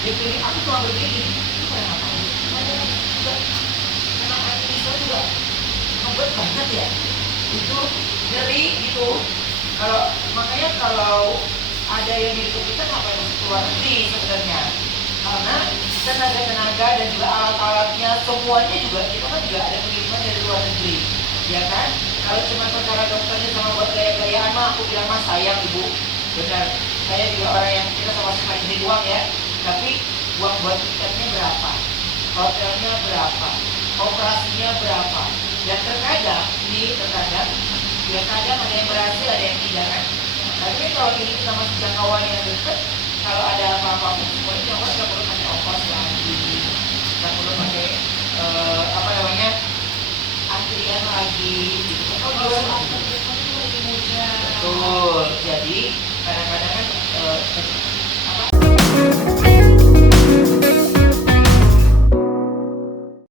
Di klinik aku cuma begini, itu kayak ngapain? Juga memang antihistamina juga ngebet banget ya. Itu nyeri gitu. Makanya kalau ada yang hidup kita ngapain harus keluar negeri sebenarnya, karena tenaga dan juga alat-alatnya semuanya juga kita kan juga ada pengiriman dari luar negeri, ya kan? Kalau cuma perkara dokternya sama buat gaya-gayaan mah aku bilang mah sayang ibu, benar. Saya juga orang yang kita sama-sama ini uang ya, tapi uang buat tiketnya berapa, hotelnya berapa, operasinya berapa, dan terkadang ya kadang ada yang berhasil ada yang tidak kan. Tapi kalau ini kita masih jangkauan yang dekat, kalau ada apa-apa pun semuanya jangkauan nggak perlu pakai ongkos lagi, nggak perlu pakai apa namanya antrian lagi gitu. Kalau lagi muda. Betul. Jadi